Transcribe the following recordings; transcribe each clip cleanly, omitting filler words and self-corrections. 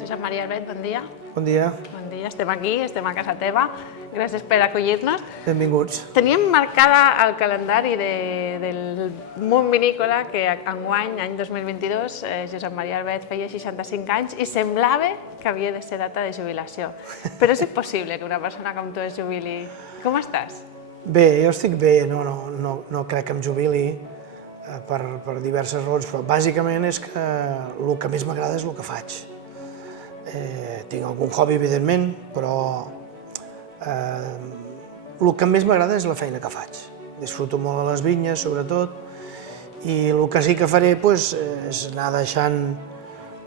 Josep Maria Albet, bon dia. Bon dia. Bon dia, estem aquí, estem a casa teva. Gràcies per acollir-nos. Benvinguts. Teníem marcada al calendari del món vinícola que enguany, any 2022, Josep Maria Albet feia 65 anys i semblava que havia de ser data de jubilació. Però és impossible que una persona com tu es jubili. Com estàs? Bé, jo estic bé, no crec que em jubili per diverses raons, però bàsicament és que el que més m'agrada és el que faig. Tinc algun hobby, evidentment, però el que més m'agrada és la feina que faig. Disfruto molt a les vinyes, sobretot, i el que sí que faré és anar deixant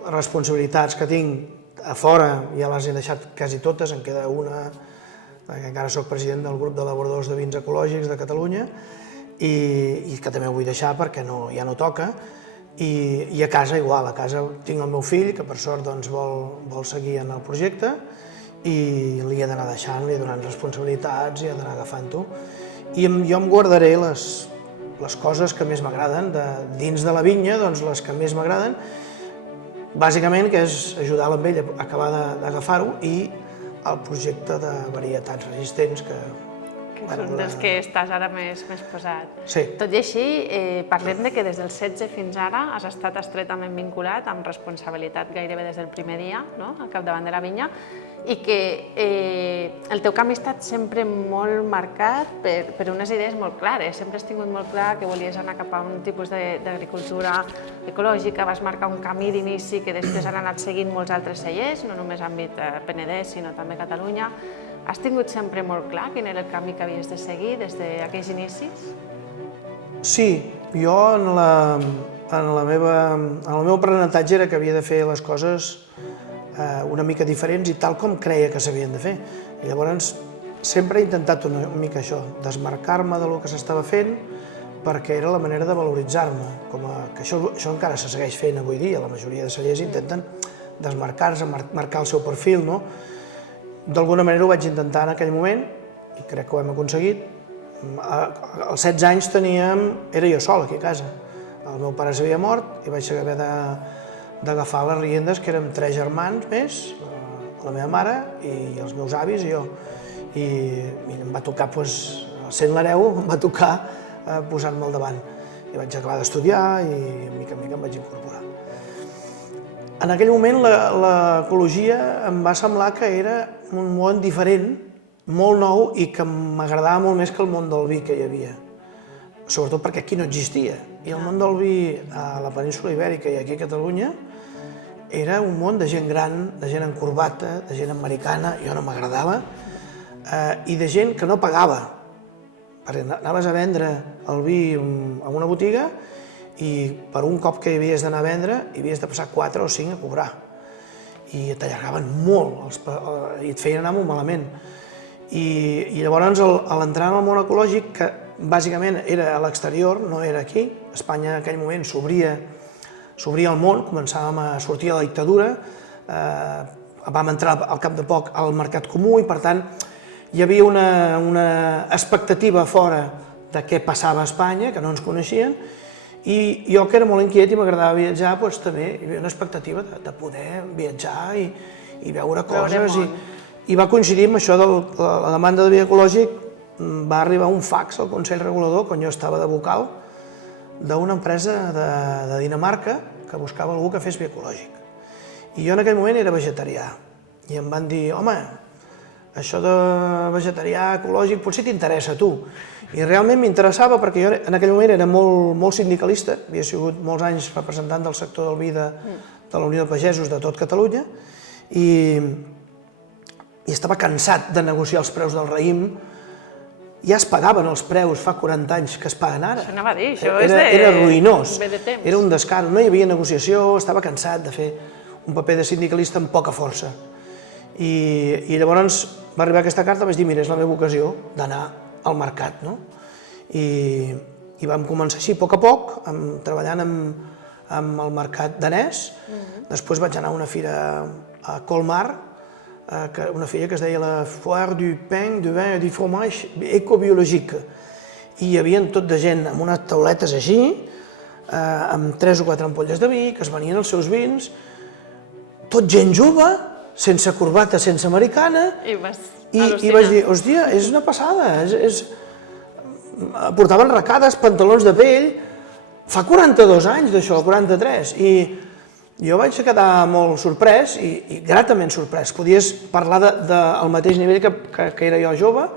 les responsabilitats que tinc a fora, ja les he deixat quasi totes, en queda una, perquè encara soc president del grup d'elaboradors de vins ecològics de Catalunya, i que també ho vull deixar perquè ja no toca. I a casa igual, a casa tinc el meu fill, que per sort vol seguir en el projecte, i li he d'anar deixant, li he donant responsabilitats i he d'anar agafant-ho. I jo em guardaré les coses que més m'agraden, dins de la vinya, doncs les que més m'agraden, bàsicament que és ajudar amb ell a acabar d'agafar-ho i el projecte de varietats resistents que és un dels que estàs ara més posat. Sí. Tot i així, parlem de que des del 16 fins ara has estat estretament vinculat amb responsabilitat gairebé des del primer dia, al capdavant de la vinya, i que el teu camí ha estat sempre molt marcat per unes idees molt clares. Sempre has tingut molt clar que volies anar cap a un tipus d'agricultura ecològica, vas marcar un camí d'inici que després han anat seguint molts altres cellers, no només àmbit Penedès, sinó també Catalunya. Has tingut sempre molt clar quin era el camí que havies de seguir des d'aquells inicis? Sí, jo en el meu aprenentatge era que havia de fer les coses una mica diferents i tal com creia que s'havien de fer. I llavors sempre he intentat una mica això, desmarcar-me del que s'estava fent perquè era la manera de valoritzar-me. Que això encara se segueix fent avui dia, la majoria de cellers intenten desmarcar-se, marcar el seu perfil, no? D'alguna manera ho vaig intentar en aquell moment i crec que ho hem aconseguit. Als 16 anys era jo sol aquí a casa. El meu pare s'havia mort i vaig haver d'agafar les riendes, que érem 3 germans més, la meva mare i els meus avis i jo. I em va tocar, sent l'hereu, em va tocar posar-me al davant. I vaig acabar d'estudiar i mica en mica em vaig incorporar. En aquell moment l'ecologia em va semblar que era un món diferent, molt nou i que m'agradava molt més que el món del vi que hi havia. Sobretot perquè aquí no existia. I el món del vi a la península Ibèrica i aquí a Catalunya era un món de gent gran, de gent amb corbata, de gent americana, jo no m'agradava, i de gent que no pagava. Perquè anaves a vendre el vi a una botiga i per un cop que hi havies d'anar a vendre hi havies de passar 4 o 5 a cobrar. I t'allargaven molt i et feien anar molt malament. I llavors l'entrar en el món ecològic, que bàsicament era a l'exterior, no era aquí, Espanya en aquell moment s'obria al món, començàvem a sortir de la dictadura, vam entrar al cap de poc al mercat comú i per tant hi havia una expectativa fora de què passava a Espanya, que no ens coneixien, i jo, que era molt inquiet i m'agradava viatjar, també hi havia una expectativa de poder viatjar i veure coses. I va coincidir amb això de la demanda de vi ecològic, va arribar un fax al Consell Regulador, quan jo estava de vocal, d'una empresa de Dinamarca que buscava algú que fes vi ecològic. I jo en aquell moment era vegetarià i em van dir, home, això de vegetarià ecològic potser t'interessa a tu. I realment m'interessava perquè jo en aquell moment era molt sindicalista, havia sigut molts anys representant del sector del vi de la Unió de Pagesos de tot Catalunya i estava cansat de negociar els preus del raïm. Ja es pagaven els preus fa 40 anys que es paguen ara. Això anava a dir, això és Era ruïnós, ve de temps. era un descart, no hi havia negociació, estava cansat de fer un paper de sindicalista amb poca força. I llavors va arribar aquesta carta, vaig dir, mira, és la meva ocasió d'anar al mercat, no? I vam començar així, a poc, treballant amb el mercat danès. Després vaig anar a una fira a Colmar, una feria que es deia la Foire du Pain, du Vin et du Fromage Ecobiologique. I hi havia tot de gent amb unes tauletes així, amb 3 o 4 ampolles de vi, que es venien els seus vins, tot gent jove, sense corbata, sense americana, i vaig dir, hòstia, és una passada, portaven arracades, pantalons de pell, fa 42 anys d'això, 43, i jo vaig quedar molt sorprès, i gratament sorprès. Podies parlar del mateix nivell que era jo jove,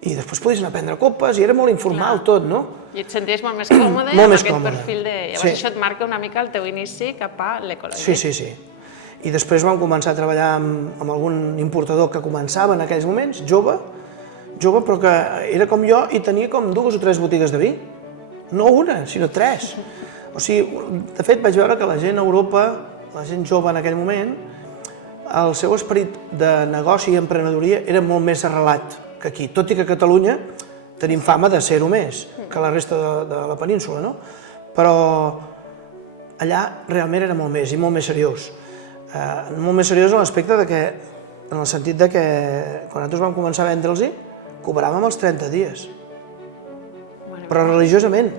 i després podies anar a prendre copes, i era molt informal tot, no? I et senties molt més còmode amb aquest perfil de... Llavors això et marca una mica el teu inici cap a l'ecològic. Sí. I després vam començar a treballar amb algun importador que començava en aquells moments, jove, però que era com jo i tenia com 2 o 3 botigues de vi. No una, sinó 3. O sigui, de fet, vaig veure que la gent a Europa, la gent jove en aquell moment, el seu esperit de negoci i emprenedoria era molt més arrelat que aquí, tot i que a Catalunya tenim fama de ser-ho més que la resta de la península, no? Però allà realment era molt més, i molt més seriós. Molt més seriós en l'aspecte de que, en el sentit de que quan nosaltres vam començar a vendre'ls-hi, cobràvem els 30 dies. Però religiosament,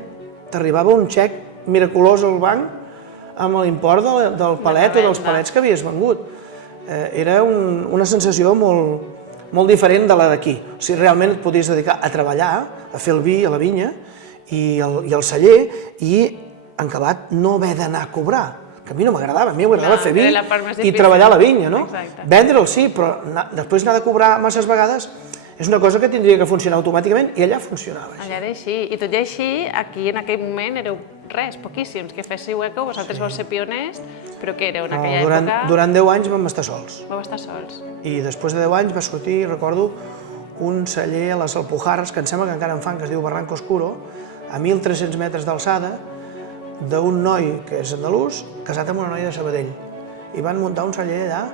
t'arribava un xec miraculós al banc amb l'import del palet o dels palets que havies vengut. Era una sensació molt diferent de la d'aquí. O sigui, realment et podies dedicar a treballar, a fer el vi a la vinya i al celler, i en acabat no haver d'anar a cobrar, que a mi no m'agradava. A mi m'agradava fer vi i treballar a la vinya, no? Vendre'l sí, però després anar de cobrar masses vegades és una cosa que tindria que funcionar automàticament, i allà funcionava així. Allà era així, i tot i així, aquí en aquell moment éreu res, poquíssims, que féssiu eco, vosaltres vau ser pioners, però què éreu en aquella època? Durant 10 anys vam estar sols. Vau estar sols. I després de 10 anys va sortir, recordo, un celler a les Alpujarras, que em sembla que encara en fan, que es diu Barranco Oscuro, a 1.300 metres d'alçada, d'un noi que és andalús, casat amb una noia de Sabadell. I van muntar un celler allà,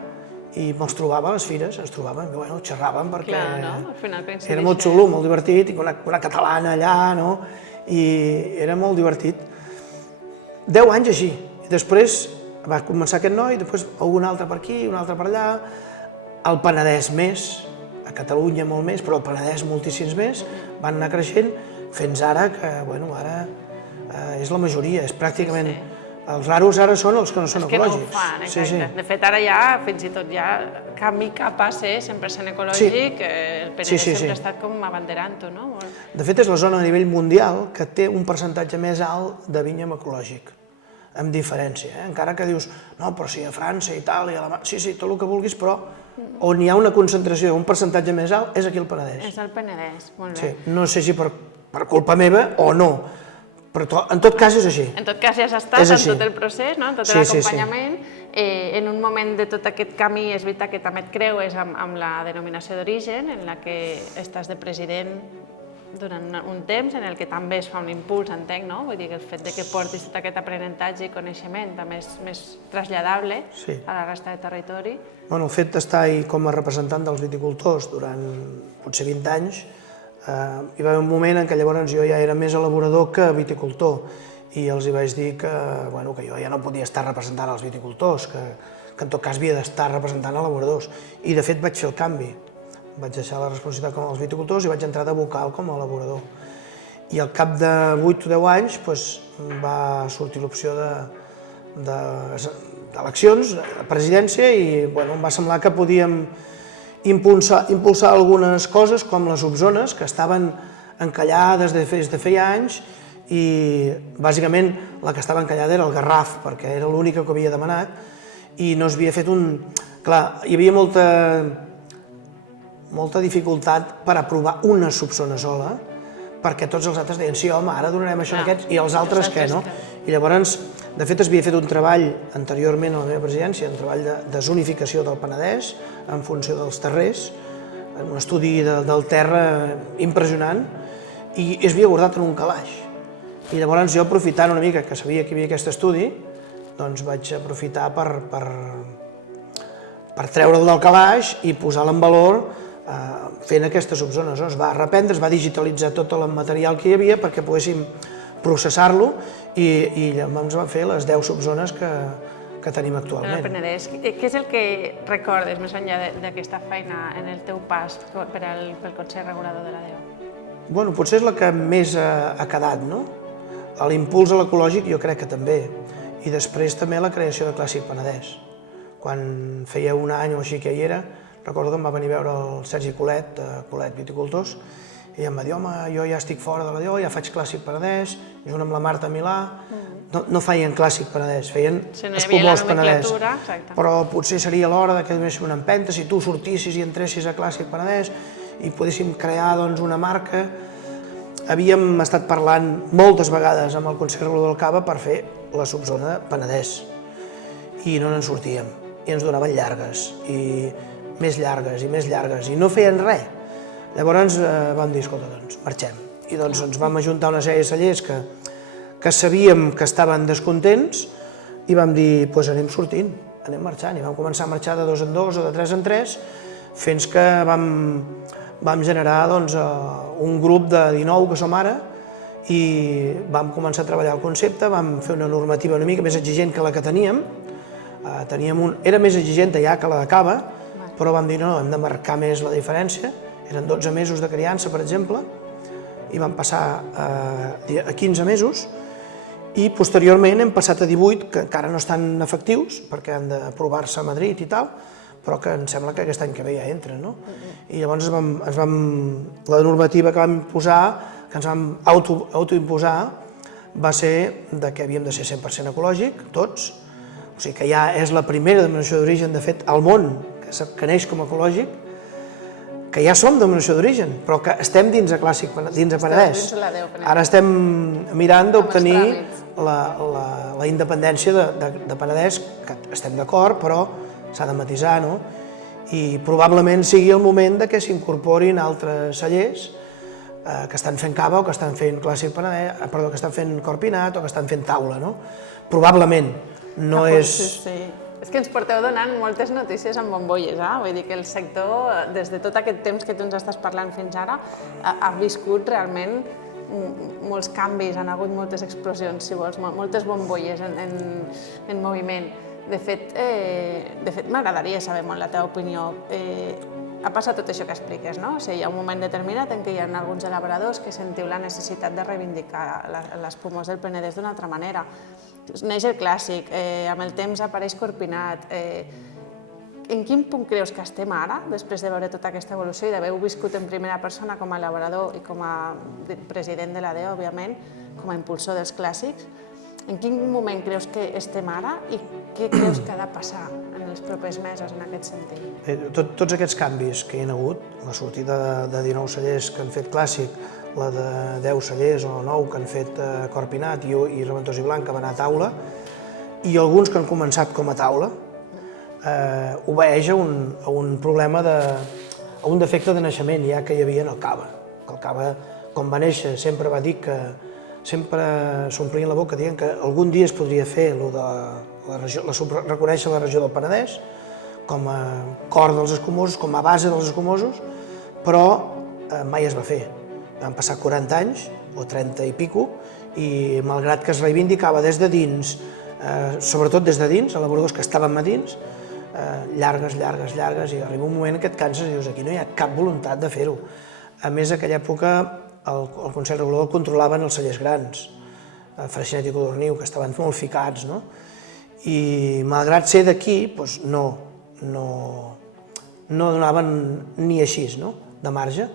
i me'ls trobava a les fires, ens trobàvem, xerràvem perquè era molt xulo, molt divertit, i una catalana allà, no? I era molt divertit. 10 anys així, i després va començar aquest noi, després algun altre per aquí, un altre per allà, el Penedès més, a Catalunya molt més, però el Penedès moltíssims més, van anar creixent fins ara que, bueno, ara és la majoria, és pràcticament... Els raros ara són els que no són ecològics. Els que no ho fan, exacte. De fet, ara ja, fins i tot ja, camí cap a ser 100% ecològic, el Penedès sempre ha estat com abanderant-ho, no? De fet, és la zona a nivell mundial que té un percentatge més alt de vinyam ecològic, amb diferència. Encara que dius, no, però si a França, Itàlia, Alemanya... Sí, tot el que vulguis, però on hi ha una concentració, un percentatge més alt, és aquí el Penedès. És el Penedès, molt bé. No sé si per culpa meva o no, però en tot cas és així. En tot cas ja has estat en tot el procés, en tot l'acompanyament. En un moment de tot aquest camí és veritat que també et creues amb la denominació d'origen, en la que estàs de president durant un temps, en el que també es fa un impuls, entenc, no? Vull dir que el fet que portis tot aquest aprenentatge i coneixement també és més traslladable a la resta de territori. El fet d'estar com a representant dels viticultors durant potser 20 anys, hi va haver un moment en què llavors jo ja era més elaborador que viticultor, i els hi vaig dir que jo ja no podia estar representant els viticultors, que en tot cas havia d'estar representant elaboradors. I de fet vaig fer el canvi. Vaig deixar la responsabilitat com als viticultors i vaig entrar de vocal com a elaborador. I al cap de 8 o 10 anys va sortir l'opció d'eleccions, de presidència, i em va semblar que podíem impulsar algunes coses com les subzones, que estaven encallades des de feia anys, i bàsicament la que estava encallada era el Garraf, perquè era l'única que havia demanat, i no s'havia fet un... Clar, hi havia molta dificultat per aprovar una subzona sola, perquè tots els altres deien, sí, home, ara donarem això a aquests, i els altres què, no? I llavors, de fet, es havia fet un treball anteriorment a la meva presidència, un treball de zonificació del Penedès, en funció dels terrers, un estudi del terra impressionant, i es havia guardat en un calaix. I llavors jo, aprofitant una mica que sabia que hi havia aquest estudi, doncs vaig aprofitar per treure'l del calaix i posar-lo en valor fent aquestes subzones. Es va reprendre, es va digitalitzar tot el material que hi havia perquè poguéssim processar-lo, i llavors vam fer les 10 subzones que que tenim En el actualment. Penedès, què és el que recordes més enllà d'aquesta feina en el teu pas pel Consell Regulador de la DEO? Bueno, potser és la que més ha quedat, no? L'impuls a l'ecològic jo crec que també, i després també la creació de Clàssic Penedès. Quan feia un any o així que hi era, recordo que em va venir a veure el Sergi Colet, de Colet Viticultors, i em va dir, home, jo ja estic fora de la DEO, ja faig Clàssic Penedès, junt amb la Marta Milà, no feien Clàssic Penedès, feien Espumós Penedès, però potser seria l'hora que donéssim una empenta, si tu sortissis i entressis a Clàssic Penedès i podéssim crear una marca. Havíem estat parlant moltes vegades amb el Consell Regulador del Cava per fer la subzona de Penedès i no en sortíem, i ens donaven llargues, i més llargues, i més llargues, i no feien res. Llavors vam dir, escolta, doncs marxem. I doncs ens vam ajuntar una sèrie de cellers que sabíem que estaven descontents i vam dir, doncs anem sortint, anem marxant. I vam començar a marxar de 2 en 2 o de 3 en 3, fins que vam generar un grup de 19 que som ara i vam començar a treballar el concepte, vam fer una normativa una mica més exigent que la que teníem. Era més exigent ja que la de Cava, però vam dir no, hem de marcar més la diferència. Eren 12 mesos de criança, per exemple, i vam passar a 15 mesos, i posteriorment hem passat a 18, que encara no estan efectius, perquè han d'aprovar-se a Madrid i tal, però que em sembla que aquest any que ve ja entren, no? I llavors la normativa que vam posar, que ens vam autoimposar, va ser que havíem de ser 100% ecològic, tots, o sigui que ja és la primera denominació d'origen, de fet, al món, que neix com a ecològic, que ja som denominació d'origen, però que estem dins de Clàssic, dins de Penedès. Ara estem mirant d'obtenir la independència de Penedès, que estem d'acord, però s'ha de matisar, no? I probablement sigui el moment que s'incorporin altres cellers que estan fent cava o que estan fent Clàssic Penedès, perdó, que estan fent Corpinat o que estan fent taula, no? Probablement, no és... És que ens porteu donant moltes notícies amb bombolles, vull dir que el sector, des de tot aquest temps que tu ens estàs parlant fins ara, ha viscut realment molts canvis, han hagut moltes explosions, si vols, moltes bombolles en moviment. De fet, m'agradaria saber molt la teva opinió. Ha passat tot això que expliques, no? O sigui, hi ha un moment determinat en què hi ha alguns elaboradors que sentiu la necessitat de reivindicar l'espumós del Penedès d'una altra manera. Neix el Clàssic, amb el temps apareix Corpinat. En quin punt creus que estem ara, després de veure tota aquesta evolució i d'haver-ho viscut en primera persona com a elaborador i com a president de la DEO, òbviament, com a impulsor dels clàssics? En quin moment creus que estem ara i què creus que ha de passar en els propers mesos en aquest sentit? Tots aquests canvis que hi ha hagut, la sortida de 19 cellers que han fet Clàssic, la de 10 cellers o 9 que han fet Corpinat i Reventós i Blanc que van anar a taula, i alguns que han començat com a taula, obeeix a un problema, a un defecte de naixement ja que hi havia en el cava. El cava, quan va néixer, sempre va dir que sempre s'omplien la boca dient que algun dia es podria fer reconèixer la regió del Penedès com a cor dels escumosos, com a base dels escumosos, però mai es va fer. Van passar 40 anys, o 30 i pico, i malgrat que es reivindicava des de dins, sobretot des de dins, elaboradors que estàvem a dins, llargues, i arriba un moment que et canses i dius, aquí no hi ha cap voluntat de fer-ho. A més, en aquella època, el Consell Regulador controlaven els cellers grans, Freixenet i Codorniu, que estaven molt ficats, no? I malgrat ser d'aquí, no donaven ni així, de marge,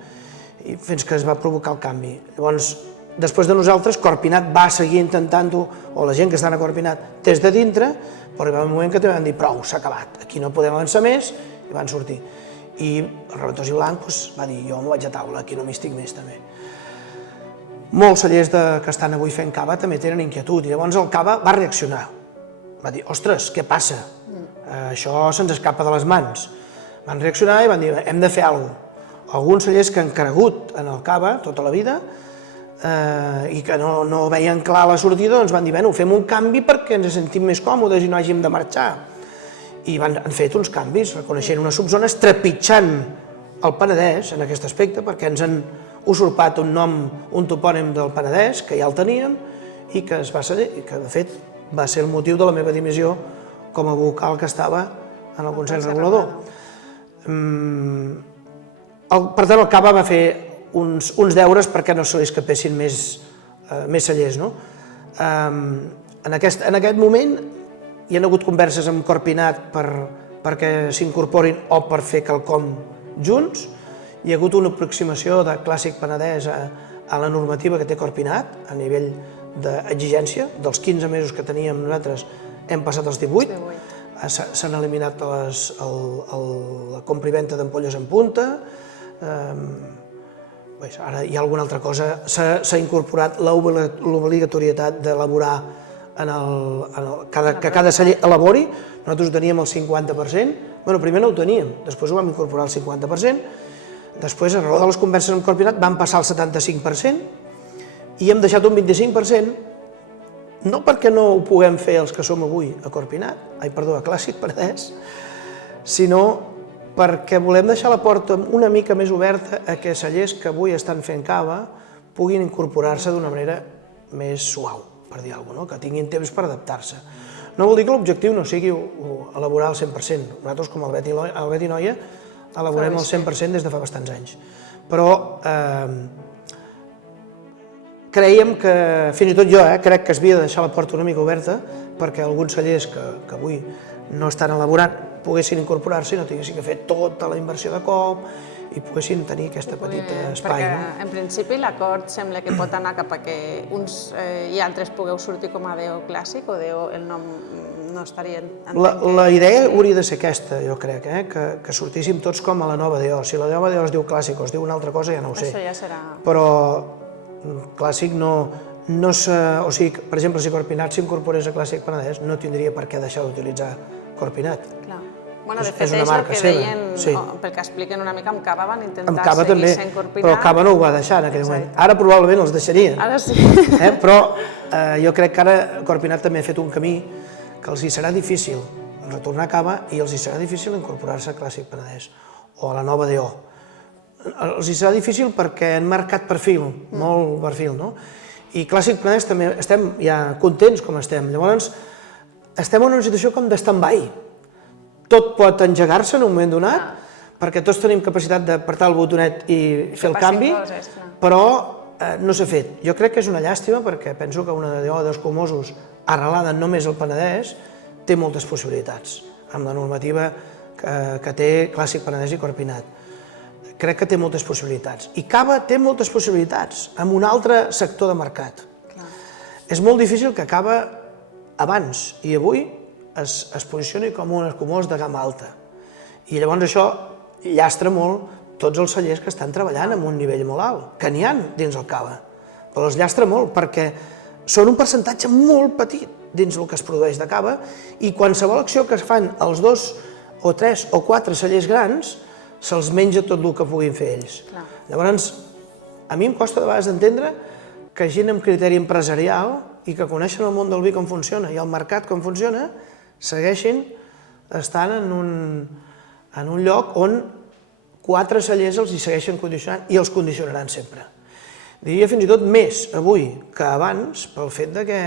fins que es va provocar el canvi. Llavors, després de nosaltres, Corpinat va seguir intentant-ho, o la gent que estan a Corpinat, des de dintre, però hi va un moment que també van dir, prou, s'ha acabat, aquí no podem avançar més, i van sortir. I el Reventós i Blanc va dir, jo m'ho vaig a taula, aquí no m'hi estic més, també. Molts cellers que estan avui fent cava també tenen inquietud, i llavors el cava va reaccionar. Va dir, ostres, què passa? Això se'ns escapa de les mans. Van reaccionar i van dir, hem de fer alguna cosa. Alguns cellers que han cregut en el cava tota la vida i que no veien clar la sortida, doncs van dir, bueno, fem un canvi perquè ens sentim més còmodes i no hàgim de marxar. I han fet uns canvis, reconeixent una subzona, trepitjant el Penedès en aquest aspecte, perquè ens han usurpat un nom, un topònim del Penedès, que ja el tenien, i que de fet va ser el motiu de la meva dimissió com a vocal que estava en el Consell Regulador. Per tant, el CABA va fer uns deures perquè no se li escapessin més cellers. En aquest moment hi ha hagut converses amb Corpinat perquè s'incorporin o per fer quelcom junts. Hi ha hagut una aproximació de Clàssic Penedès a la normativa que té Corpinat a nivell d'exigència. Dels 15 mesos que teníem nosaltres hem passat als 18. S'han eliminat la compra i venda d'ampolles en punta. Ara hi ha alguna altra cosa. S'ha incorporat l'obligatorietat d'elaborar que cada celler elabori. Nosaltres ho teníem al 50%. Primer no ho teníem, després ho vam incorporar al 50%. Després, a raó de les converses amb Corpinat, vam passar al 75% i hem deixat un 25%, no perquè no ho puguem fer els que som avui a Clàssic Penedès, sinó perquè volem deixar la porta una mica més oberta a que cellers que avui estan fent cava puguin incorporar-se d'una manera més suau, per dir alguna cosa, que tinguin temps per adaptar-se. No vol dir que l'objectiu no sigui elaborar al 100%. Nosaltres, com el Beti Noia, elaborem al 100% des de fa bastants anys. Però creiem que, fins i tot jo, crec que s'havia de deixar la porta una mica oberta perquè alguns cellers que avui no estan elaborant poguessin incorporar-se i no tinguessin que fer tota la inversió de cop i poguessin tenir aquesta petita espai. Perquè, en principi, l'acord sembla que pot anar cap a que uns i altres pugueu sortir com a DO clàssic o DO el nom no estaria... La idea hauria de ser aquesta, jo crec, que sortíssim tots com a la nova DO. Si la nova DO es diu clàssic o es diu una altra cosa, ja no ho sé. Això ja serà... Però clàssic no... O sigui, per exemple, si Corpinat s'incorporés a Clàssic Penedès, no tindria per què deixar d'utilitzar Corpinat. Clar. De fet, és el que deien, pel que expliquen una mica, amb Cava van intentar seguir sent Corpinat. Però Cava no ho va deixar en aquell moment. Ara probablement els deixarien. Ara sí. Però jo crec que ara Corpinat també ha fet un camí que els hi serà difícil retornar a Cava i els hi serà difícil incorporar-se a Clàssic Penedès o a la nova DO. Els hi serà difícil perquè han marcat perfil, molt perfil, no? I Clàssic Penedès també estem ja contents com estem. Llavors, estem en una situació com de stand-by. Tot pot engegar-se en un moment donat, perquè tots tenim capacitat d'apretar el botonet i fer el canvi, però no s'ha fet. Jo crec que és una llàstima perquè penso que una DO d'Escumosos arrelada només al Penedès té moltes possibilitats, amb la normativa que té Clàssic Penedès i Corpinat. Crec que té moltes possibilitats. I Cava té moltes possibilitats, amb un altre sector de mercat. És molt difícil que Cava abans i avui es posicioni com un escumós de gamma alta. I llavors això llastra molt tots els cellers que estan treballant amb un nivell molt alt, que n'hi ha dins el Cava, però els llastra molt perquè són un percentatge molt petit dins el que es produeix de Cava i qualsevol acció que fan els 2 o 3 o 4 cellers grans se'ls menja tot el que puguin fer ells. Llavors, a mi em costa de vegades entendre que gent amb criteri empresarial i que coneixen el món del vi com funciona i el mercat com funciona segueixin estant en un lloc on 4 cellers els hi segueixen condicionant i els condicionaran sempre. Diria fins i tot més avui que abans pel fet que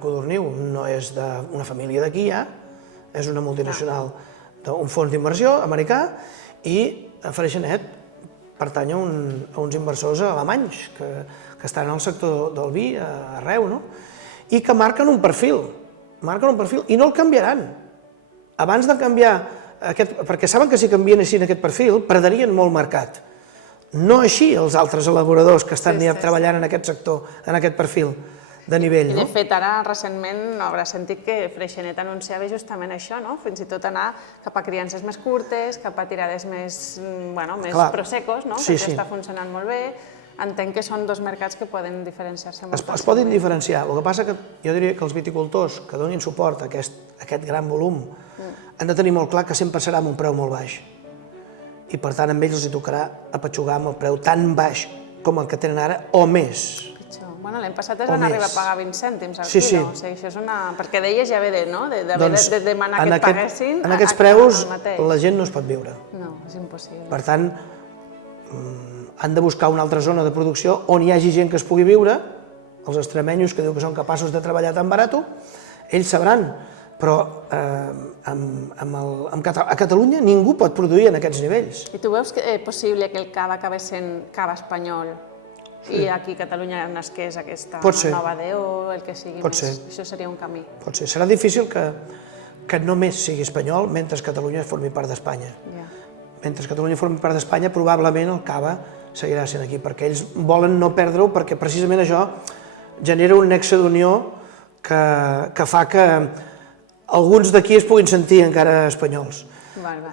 Codorniu no és d'una família d'aquí ja, és una multinacional d'un fons d'inversió americà i Freixenet pertany a uns inversors alemanys que estan en el sector del vi arreu i que marquen un perfil i no el canviaran. Abans de canviar perquè saben que si canviessin aquest perfil perdrien molt mercat. No així els altres elaboradors que estan treballant en aquest sector, en aquest perfil de nivell. I de fet ara recentment hauràs sentit que Freixenet anunciava justament això, fins i tot anar cap a criances més curtes, cap a tirades més prosecos, que això està funcionant molt bé. Entenc que són dos mercats que poden diferenciar-se molt. Es poden diferenciar. El que passa que jo diria que els viticultors que donin suport a aquest gran volum han de tenir molt clar que sempre serà amb un preu molt baix. I per tant, amb ells els tocarà apatxugar amb el preu tan baix com el que tenen ara o més. L'any passat es van arribar a pagar 20 cèntims al quilo. Això és una... Perquè deies ja ve de demanar que et paguessin... En aquests preus la gent no es pot viure. No, és impossible. Per tant, han de buscar una altra zona de producció on hi hagi gent que es pugui viure, els extremenyos que diu que són capaços de treballar tan barat, ells sabran però a Catalunya ningú pot produir en aquests nivells. I tu veus que és possible que el cava acabés sent cava espanyol i aquí a Catalunya nasqués aquesta nova DO, el que sigui més? Això seria un camí. Pot ser. Serà difícil que només sigui espanyol mentre Catalunya formi part d'Espanya. Mentre Catalunya formi part d'Espanya, probablement el cava seguirà sent aquí, perquè ells volen no perdre-ho, perquè precisament això genera un nexe d'unió que fa que alguns d'aquí es puguin sentir encara espanyols.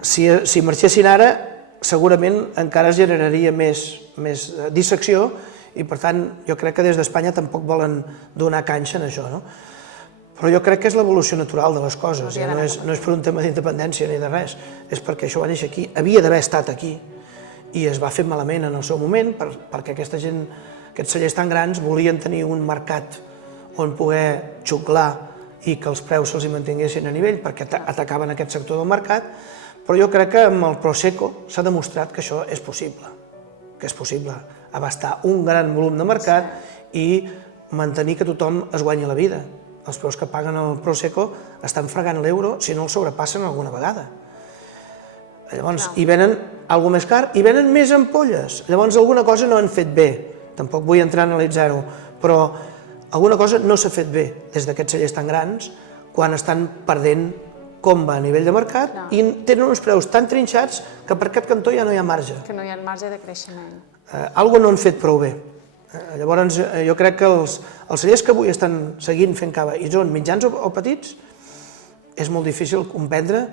Si marxessin ara, segurament encara es generaria més dissecció i, per tant, jo crec que des d'Espanya tampoc volen donar canxa en això, no? Però jo crec que és l'evolució natural de les coses, no és per un tema d'independència ni de res, és perquè això va néixer aquí, havia d'haver estat aquí i es va fer malament en el seu moment perquè aquesta gent, aquests cellers tan grans volien tenir un mercat on poder xuclar i que els preus se'ls mantinguessin a nivell perquè atacaven aquest sector del mercat, però jo crec que amb el Prosecco s'ha demostrat que això és possible, abastar un gran volum de mercat i mantenir que tothom es guanyi la vida. Els preus que paguen el Prosecco estan fregant l'euro si no el sobrepassen alguna vegada. Llavors, hi venen alguna més car, i venen més ampolles. Llavors, alguna cosa no han fet bé. Tampoc vull entrar a analitzar-ho, però alguna cosa no s'ha fet bé des d'aquests cellers tan grans quan estan perdent comba a nivell de mercat i tenen uns preus tan trinxats que per cap cantó ja no hi ha marge. Que no hi ha marge de creixement. Algo no han fet prou bé. Llavors, jo crec que els cellers que avui estan seguint fent cava i són mitjans o petits, és molt difícil comprendre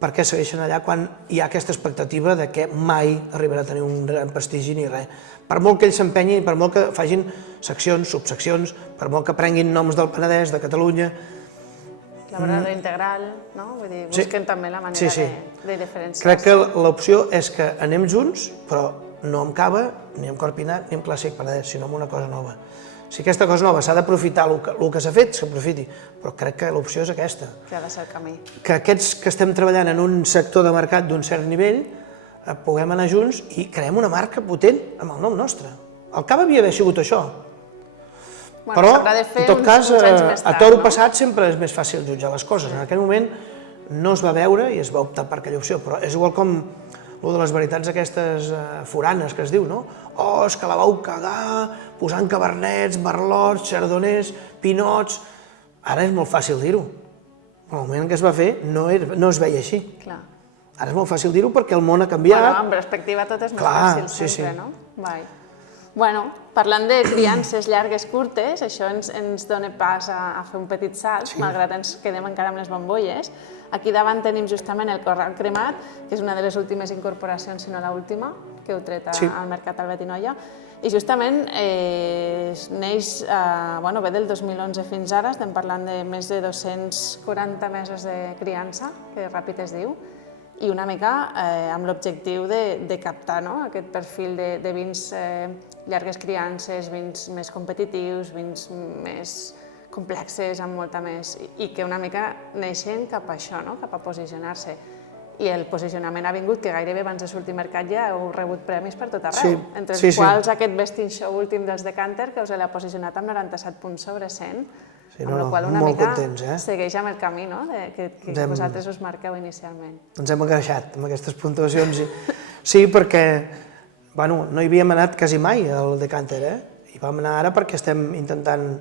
per què segueixen allà quan hi ha aquesta expectativa de que mai arribarà a tenir un gran prestigi ni res. Per molt que ells s'empenyin, per molt que facin seccions, subseccions, per molt que prenguin noms del Penedès, de Catalunya... Laborador integral, no? Vull dir, busquen també la manera de diferenciar-se. Crec que l'opció és que anem junts, però no amb cava, ni amb Corpinat, ni amb Clàssic Penedès, sinó amb una cosa nova. Si aquesta cosa nova s'ha d'aprofitar el que s'ha fet, s'aprofiti, però crec que l'opció és aquesta. Que ha de ser el camí. Que aquests que estem treballant en un sector de mercat d'un cert nivell puguem anar junts i creem una marca potent amb el nom nostre. El cava havia d'haver sigut això. Però, en tot cas, a toro passat sempre és més fàcil jutjar les coses. En aquell moment no es va veure i es va optar per aquella opció, però és igual com de les veritats aquestes foranes que es diu, no? Oh, és que la vau cagar posant cabernets, merlots, chardonnays, pinots... Ara és molt fàcil dir-ho. En el moment en què es va fer no es veia així. Ara és molt fàcil dir-ho perquè el món ha canviat. Bueno, en perspectiva tot és més fàcil sempre, no? Bueno, parlant de criances llargues, curtes, això ens dona pas a fer un petit salt, malgrat ens quedem encara amb les bombolles. Aquí davant tenim justament el Corral Cremat, que és una de les últimes incorporacions, si no l'última, que heu tret al mercat Albert i Noia. I justament neix, ve del 2011 fins ara, estem parlant de més de 240 mesos de criança, que ràpid es diu, i una mica amb l'objectiu de captar aquest perfil de vins llargues criances, vins més competitius, vins més complexes, amb molta més... i que una mica neixen cap a això, cap a posicionar-se. I el posicionament ha vingut que gairebé abans de sortir al mercat ja heu rebut premis per tot arreu, entre els quals aquest Best in Show últim dels Decanter, que us l'ha posicionat amb 97 punts sobre 100, amb la qual una mica segueix amb el camí que vosaltres us marqueu inicialment. Ens hem engreixat amb aquestes puntuacions. Sí, perquè no hi havíem anat quasi mai al Decanter, i vam anar ara perquè estem intentant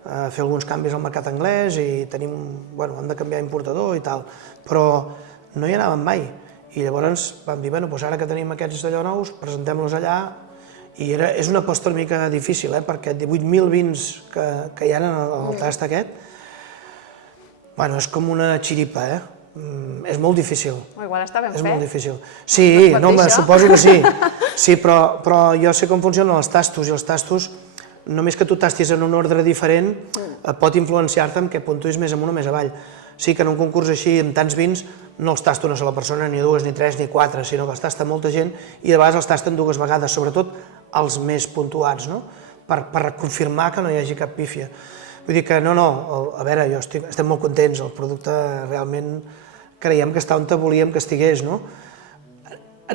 fer alguns canvis al mercat anglès i hem de canviar importador i tal, però no hi anàvem mai. I llavors vam dir, ara que tenim aquests d'allò nous, presentem-los allà. I és una aposta una mica difícil, perquè 18.000 vins que hi ha en el tast aquest, és com una xiripa, és molt difícil. Igual està ben fet. És molt difícil. Sí, suposo que sí. Sí, però jo sé com funcionen els tastos, i els tastos, només que tu tastis en un ordre diferent, pot influenciar-te en què puntuïs més amunt o més avall. Sí que en un concurs així, amb tants vins, no els tasta una sola persona, ni dues, ni tres, ni quatre, sinó que els tasta molta gent i de vegades els tasten dues vegades, sobretot els més puntuats, per confirmar que no hi hagi cap pífia. Vull dir que a veure, estem molt contents, el producte realment creiem que està on volíem que estigués, no?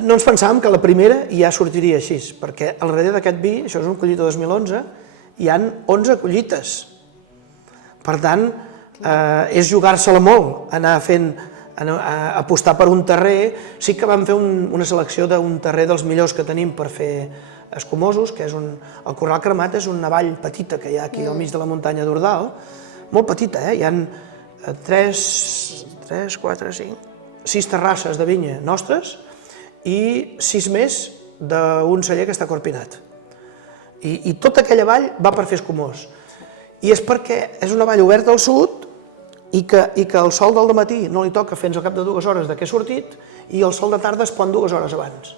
No ens pensàvem que la primera ja sortiria així, perquè al darrere d'aquest vi, això és un collit de 2011, hi han 11 collites. Per tant, és jugar-se-la molt, anar fent, apostar per un terrer. Sí que vam fer una selecció d'un terrer dels millors que tenim per fer escumosos, que és el Corral Cremat, és una vall petita que hi ha aquí al mig de la muntanya d'Ordal, molt petita, hi ha 3, 4, 5, 6 terrasses de vinya nostres i 6 més d'un celler que està a Corpinat. I tota aquella vall va per fer escumós. I és perquè és una vall oberta al sud i que el sol del dematí no li toca fins al cap de 2 hores de que he sortit i el sol de tarda es pon 2 hores abans.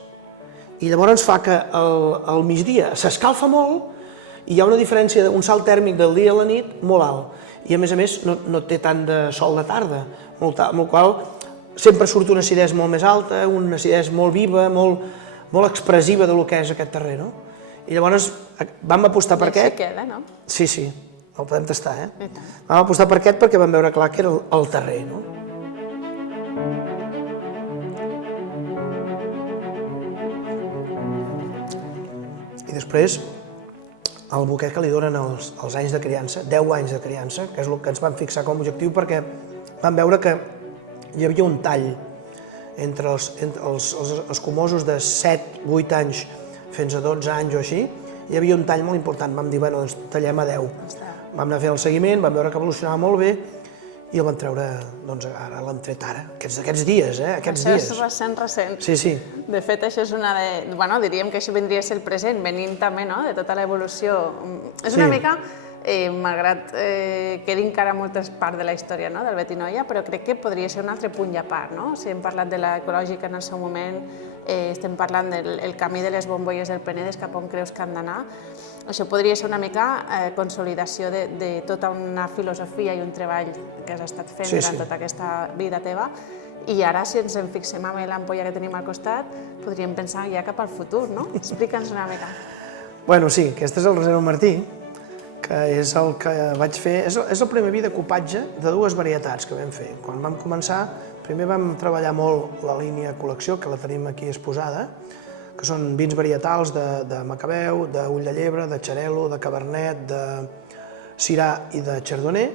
I llavors fa que al migdia s'escalfa molt i hi ha una diferència d'un salt tèrmic del dia a la nit molt alt. I a més no té tant de sol de tarda, amb el qual sempre surt una acidesa molt més alta, una acidesa molt viva, molt expressiva del que és aquest terrer, no? I llavors vam apostar per aquest. I així queda, no? Sí, el podem tastar, Vam apostar per aquest perquè vam veure clar que era el terrer, no? I després, el boquet que li donen els anys de criança, 10 anys de criança, que és el que ens vam fixar com a objectiu perquè vam veure que hi havia un tall entre els escumosos de 7, 8 anys fins a 12 anys o així, hi havia un tall molt important. Vam dir, bueno, doncs tallem a 10. Vam anar a fer el seguiment, vam veure que evolucionava molt bé i el vam treure, doncs ara l'hem tret ara, aquests dies, aquests dies. Això és recent. Sí. De fet, això és una de... Bueno, diríem que això vindria a ser el present, venint també, no?, de tota l'evolució. És una mica, malgrat que encara moltes parts de la història del Betinoia, però crec que podria ser un altre punt i a part, no? Si hem parlat de l'ecològica en el seu moment, estem parlant del camí de les bombolles del Penedès cap on creus que han d'anar. Això podria ser una mica consolidació de tota una filosofia i un treball que has estat fent durant tota aquesta vida teva. I ara, si ens en fixem amb l'ampolla que tenim al costat, podríem pensar ja cap al futur, no? Explica'ns una mica. Bueno, sí, aquest és el Reserva Martí, que és el que vaig fer, és el primer vi de cupatge de 2 varietats que vam fer. Quan vam començar, primer vam treballar molt la línia col·lecció, que la tenim aquí exposada, que són vins varietals de Macabeu, d'Ull de Llebre, de Xarel·lo, de Cabernet, de Syrah i de Chardonnay,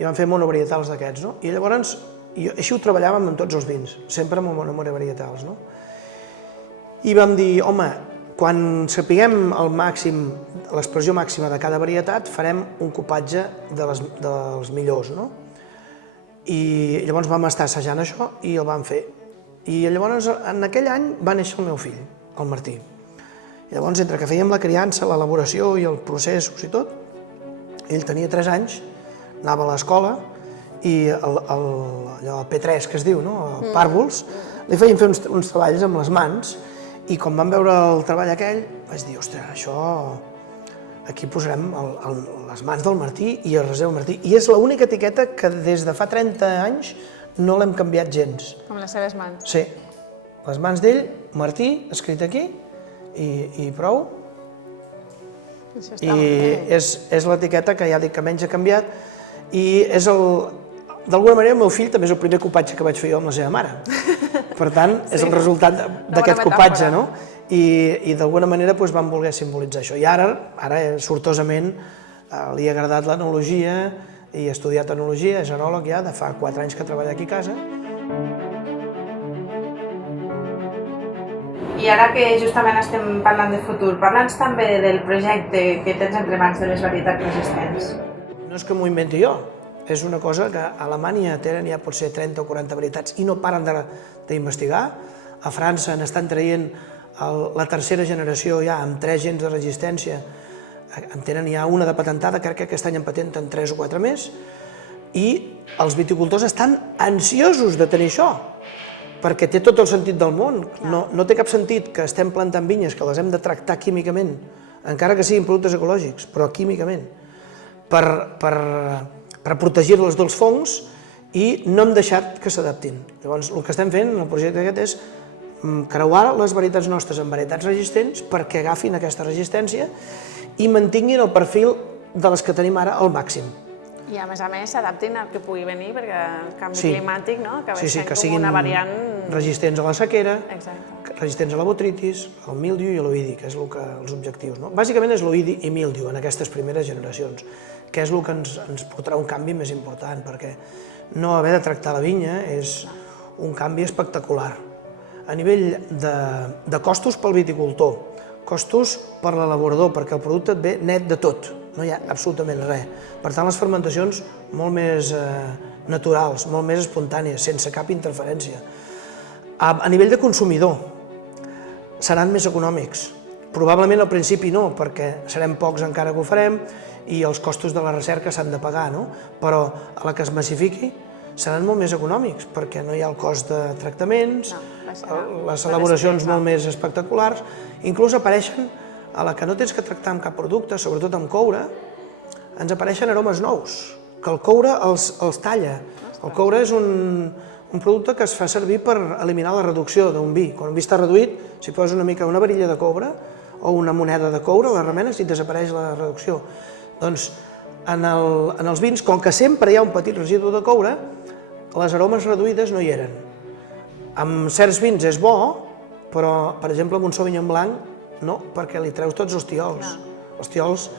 i vam fer monovarietals d'aquests, no? I llavors, així ho treballàvem amb tots els vins, sempre amb monovarietals, no? I vam dir, home, quan sapiguem el màxim, l'expressió màxima de cada varietat, farem un cupatge dels millors, no? I llavors vam estar assajant això i el vam fer. I llavors, en aquell any, va néixer el meu fill, el Martí. I llavors, entre que fèiem la criança, l'elaboració i els processos i tot, ell tenia 3 anys, anava a l'escola i el P3, que es diu, el pàrvuls, li feien fer uns treballs amb les mans i quan vam veure el treball aquell, vaig dir, ostres, això... Aquí posarem les mans del Martí i el Reserva Martí. I és l'única etiqueta que des de fa 30 anys no l'hem canviat gens. Com les seves mans. Sí. Les mans d'ell, Martí, escrit aquí, i prou. I és l'etiqueta que ja dic que menys ha canviat. I és d'alguna manera el meu fill també és el primer cupatge que vaig fer jo amb la seva mare. Per tant, és el resultat d'aquest cupatge, no? I d'alguna manera vam voler simbolitzar això. I ara sortosament, li ha agradat l'enologia i ha estudiat enologia, és enòleg ja, de fa 4 anys que treballa aquí a casa. I ara que justament estem parlant de futur, parla'ns també del projecte que tens entre mans de les varietats resistents. No és que m'ho inventi jo, és una cosa que a Alemanya tenen ja potser 30 o 40 varietats i no paren d'investigar. A França n'estan traient la tercera generació ja amb 3 gens de resistència, en tenen ja una de patentada, crec que aquest any en patenten 3 o 4 més, i els viticultors estan ansiosos de tenir això, perquè té tot el sentit del món. No té cap sentit que estem plantant vinyes que les hem de tractar químicament, encara que siguin productes ecològics, però químicament, per protegir-les dels fongs i no hem deixat que s'adaptin. Llavors, el que estem fent en el projecte aquest és creuar les varietats nostres amb varietats resistents perquè agafin aquesta resistència i mantinguin el perfil de les que tenim ara al màxim. I a més s'adaptin al que pugui venir perquè el canvi climàtic acaba sent que com una variant... resistents a la sequera, resistents a la botritis, al míldiu i a l'oïdi, que és els objectius. Bàsicament és l'oïdi i míldiu en aquestes primeres generacions, que és el que ens portarà un canvi més important, perquè no haver de tractar la vinya és un canvi espectacular. A nivell de costos pel viticultor, costos per l'elaborador, perquè el producte et ve net de tot, no hi ha absolutament res. Per tant, les fermentacions molt més naturals, molt més espontànies, sense cap interferència. A nivell de consumidor, seran més econòmics. Probablement al principi no, perquè serem pocs encara que ho farem i els costos de la recerca s'han de pagar, però a la que es massifiqui seran molt més econòmics, perquè no hi ha el cost de tractaments, les elaboracions molt més espectaculars, inclús apareixen, a la que no tens que tractar amb cap producte, sobretot amb coure, ens apareixen aromes nous, que el coure els talla. El coure és un producte que es fa servir per eliminar la reducció d'un vi. Quan un vi està reduït, si poses una varilla de coure o una moneda de coure, la remenes i desapareix la reducció. Doncs en els vins, com que sempre hi ha un petit residu de coure, les aromes reduïdes no hi eren. Amb certs vins és bo, però, per exemple, amb un Sauvignon Blanc no, perquè li treus tots els tiols. Els tiols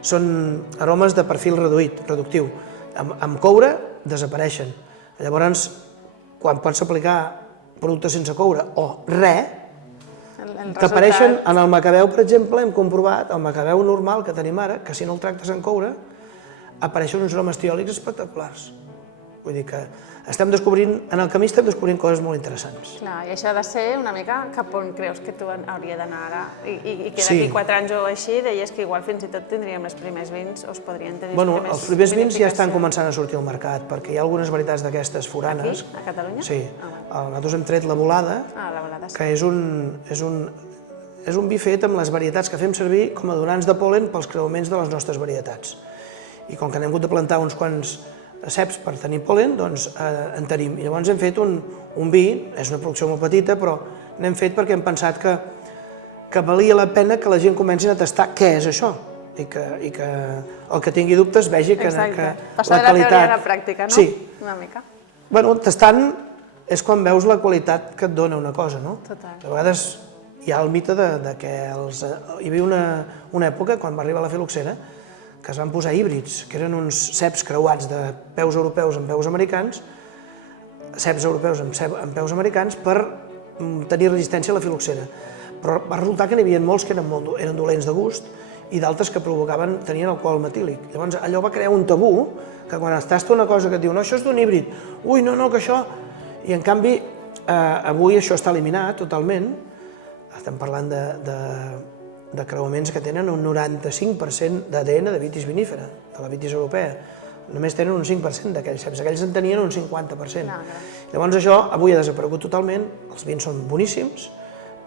són aromes de perfil reduït, reductiu. Amb coure desapareixen. Llavors, quan pots aplicar productes sense coure o res, t'apareixen en el macabeu, per exemple, hem comprovat, el macabeu normal que tenim ara, que si no el tractes en coure, apareixen uns aromes tiòlics espectaculars. Vull dir que estem descobrint, en el camí estem descobrint coses molt interessants. Clar, i això ha de ser una mica cap on creus que tu hauria d'anar ara, i que d'aquí 4 anys o així deies que igual fins i tot tindríem els primers vins, o es podrien tenir Bueno, els primers vins ja estan començant a sortir al mercat, perquè hi ha algunes varietats d'aquestes foranes. Aquí, a Catalunya? Sí. Nosaltres hem tret la volada, que és un vi fet amb les varietats que fem servir com a donants de pol·len pels creuaments de les nostres varietats. I com que n'hem hagut de plantar uns quants ceps per tenir pol·len, doncs en tenim. I llavors hem fet un vi, és una producció molt petita, però n'hem fet perquè hem pensat que valia la pena que la gent comenci a tastar què és això, i que el que tingui dubtes vegi que la qualitat... Passar de la teoria a la pràctica, no? Sí. Una mica. Bueno, tastant és quan veus la qualitat que et dona una cosa, no? Total. A vegades hi ha el mite de que hi havia una època, quan va arribar la filoxera, que es van posar híbrids, que eren uns ceps creuats de peus europeus amb peus americans, ceps europeus amb peus americans, per tenir resistència a la filoxera. Però va resultar que n'hi havia molts que eren dolents de gust i d'altres que tenien alcohol metílic. Llavors allò va crear un tabú, que quan es tasta una cosa que et diu no, això és d'un híbrid, ui, no, que això... I en canvi, avui això està eliminat totalment, estem parlant de creuaments que tenen un 95% d'ADN de vitis vinífera, de la vitis europea. Només tenen un 5% d'aquells ceps, aquells en tenien un 50%. Llavors això avui ha desaparegut totalment, els vins són boníssims,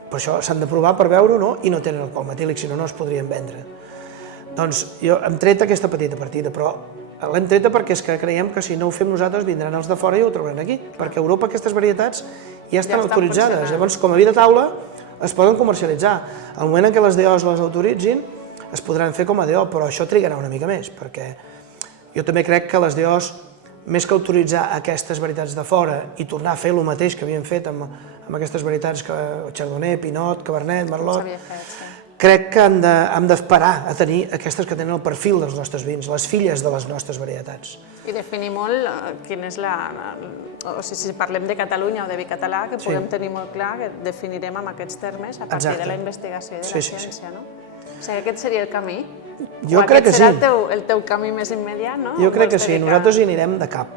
per això s'han de provar per veure-ho, no? I no tenen alcohol metílic, si no, no es podrien vendre. Doncs jo hem tret aquesta petita partida, però l'hem treta perquè és que creiem que si no ho fem nosaltres vindran els de fora i ho trobaran aquí, perquè a Europa aquestes varietats ja estan autoritzades. Llavors, com a vi de taula, es poden comercialitzar. Al moment en què les DOs les autoritzin, es podran fer com a DO, però això trigarà una mica més, perquè jo també crec que les DOs, més que autoritzar aquestes varietats de fora i tornar a fer el mateix que havíem fet amb aquestes varietats, Chardonnay, Pinot, Cabernet, Merlot, crec que hem d'esperar a tenir aquestes que tenen el perfil dels nostres vins, les filles de les nostres varietats. I definir molt quin és si parlem de Catalunya o de vi català, que puguem tenir molt clar que definirem amb aquests termes a partir de la investigació i de la ciència, no? O sigui, aquest seria el camí? Jo crec que sí. O aquest serà el teu camí més immediat, no? Jo crec que sí, nosaltres hi anirem de cap.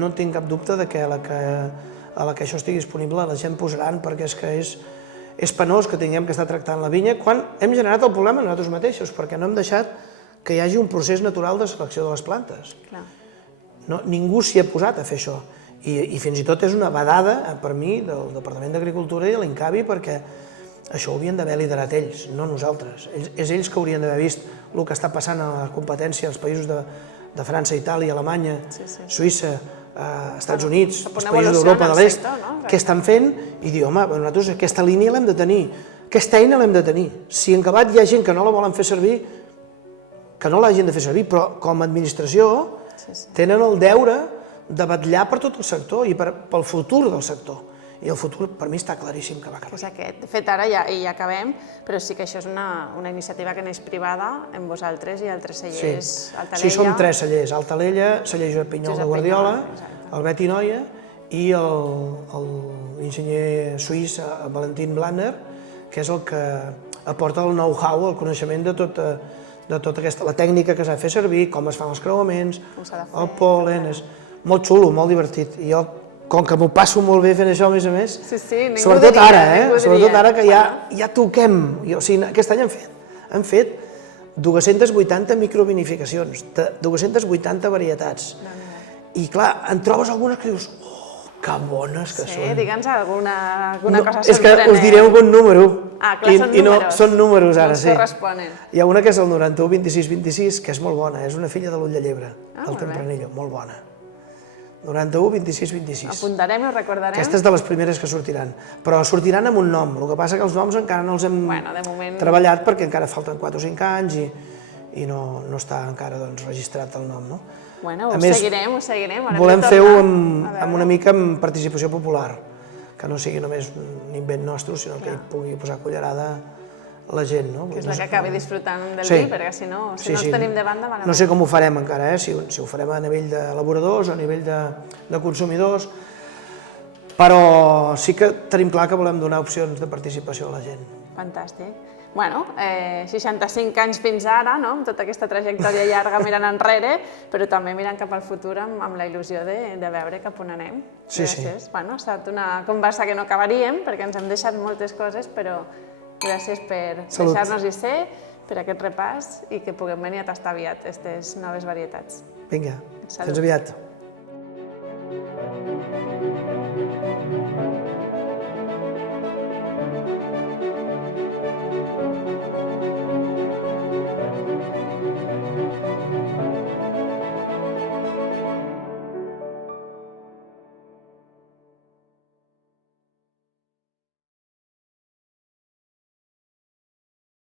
No tinc cap dubte que a la que això estigui disponible la gent posaran, perquè és que és penós que tinguem que estar tractant la vinya quan hem generat el problema nosaltres mateixos, perquè no hem deixat que hi hagi un procés natural de selecció de les plantes. Ningú s'hi ha posat a fer això. I fins i tot és una vedada, per mi, del Departament d'Agricultura i de l'Incavi, perquè això ho havien d'haver liderat ells, no nosaltres. És ells que haurien d'haver vist el que està passant a la competència als països de França, Itàlia, Alemanya, Suïssa, Estats Units, els països d'Europa de l'Est, què estan fent, i dir, home, nosaltres aquesta línia l'hem de tenir, aquesta eina l'hem de tenir. Si en acabat hi ha gent que no la volen fer servir, que no l'hagin de fer servir, però com a administració tenen el deure de vetllar per tot el sector i pel futur del sector. I el futur, per mi, està claríssim que va cap És aquí. aquest. De fet, ara ja acabem, però sí que això és una iniciativa que neix privada amb vosaltres i altres cellers. Altalella. Sí, som 3 cellers, Altalella, celler Josep Pinyol de Guardiola, el Beti Noia i l'enginyer suís Valentin Blander, que és el que aporta el know-how, el coneixement de tota aquesta, la tècnica que s'ha de fer servir, com es fan els creuaments, el pol·len, és molt xulo, molt divertit. I jo, com que m'ho passo molt bé fent això, a més, ningú sobretot diria, ara, sobretot ara que ja toquem, o sigui, aquest any hem fet 280 microvinificacions, 280 varietats. I clar, en trobes algunes que dius, que bones que són. Sí, digue'ns alguna cosa És que sorprenent. us diré algun número. Ah, clar, són números. Són números ara, sí. No ens corresponen. Hi ha una que és el 91 26 26, que és molt bona, és una filla de l'ull de llebre, del molt bé. Tempranillo, molt bona. 91 26 26. Apuntarem i ho recordarem. Aquesta és de les primeres que sortiran, però sortiran amb un nom, el que passa que els noms encara no els hem Bueno, de moment... treballat perquè encara falten 4 o 5 anys i no està encara registrat el nom, no? Bueno, A ho més, seguirem. Volem fer-ho amb una mica amb participació popular, que no sigui només un invent nostre, sinó que hi pugui posar cullerada la gent, no? Que és la que acabi disfrutant del Sí. vi, perquè si no ens tenim de banda, malament. No sé com ho farem encara, si ho farem a nivell d'elaboradors o a nivell de consumidors, però sí que tenim clar que volem donar opcions de participació a la gent. Fantàstic. Bueno, 65 anys fins ara, no? Amb tota aquesta trajectòria llarga mirant enrere, però també mirant cap al futur amb la il·lusió de veure cap on anem. Sí. Gràcies. Bueno, ha estat una conversa que no acabaríem, perquè ens hem deixat moltes coses, però gràcies per deixar-nos-hi ser, per aquest repàs i que puguem venir a tastar aviat aquestes noves varietats. Vinga, Salut. fins aviat.